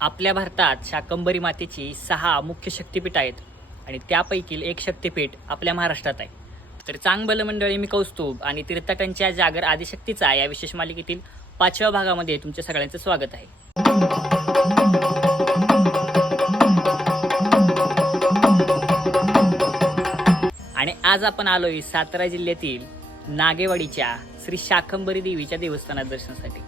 आपल्या भारतात शाकंभरी मातेची 6 मुख्य शक्तिपीठ आहेत आणि त्यापैकी एक शक्तिपीठ आपल्या महाराष्ट्रात आहे. तर चांगभलं मंडळी, मी कौस्तुभ आणि तीर्थाटनच्या जागर आदिशक्तीचा या विशेष मालिकेतील 5व्या भागामध्ये तुमच्या सगळ्यांचं स्वागत आहे. आणि आज आपण आलोय सातारा जिल्ह्यातील नागेवाडीच्या श्री शाकंभरी देवीच्या देवस्थानात दर्शनासाठी.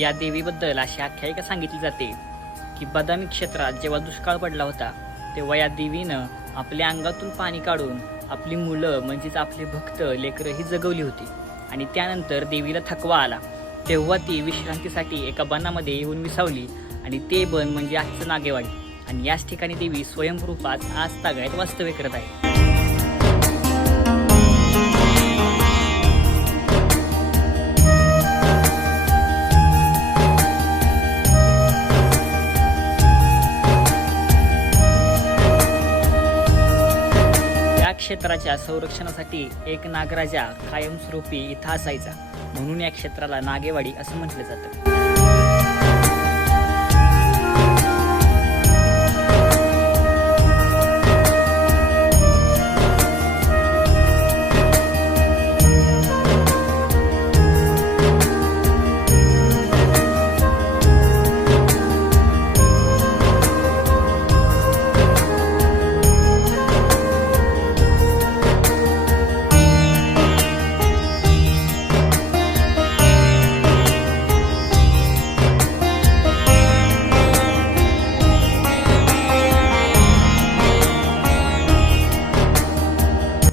या देवीबद्दल अशी आख्यायिका सांगितली जाते की बदामी क्षेत्रात जेव्हा दुष्काळ पडला होता तेव्हा या देवीनं आपल्या अंगातून पाणी काढून आपली मुलं म्हणजेच आपले भक्त लेकरं ही जगवली होती. आणि त्यानंतर देवीला थकवा आला तेव्हा ती विश्रांतीसाठी एका बनामध्ये येऊन विसावली आणि ते बन म्हणजे आजचं नागेवाडी. आणि याच ठिकाणी देवी स्वयंरूपात आज तागायत वास्तव्य करत आहे. क्षेत्राच्या संरक्षणासाठी एक नागराजा कायमस्वरूपी इथं असायचा, म्हणून या क्षेत्राला नागेवाडी असं म्हटलं जातं.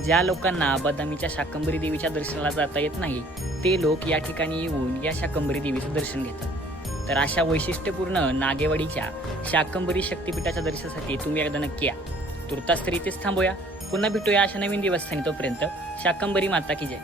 ज्या लोकांना बदामीच्या शाकंभरी देवीच्या दर्शनाला जाता येत नाही ते लोक या ठिकाणी येऊन या शाकंभरी देवीचं दर्शन घेतात. तर अशा वैशिष्ट्यपूर्ण नागेवाडीच्या शाकंभरी शक्तिपीठाच्या दर्शनासाठी तुम्ही एकदा नक्की या. तुर्तास तरी इथेच थांबूया. पुन्हा भेटूया अशा नवीन देवस्थानी. तोपर्यंत शाकंभरी माता की जय.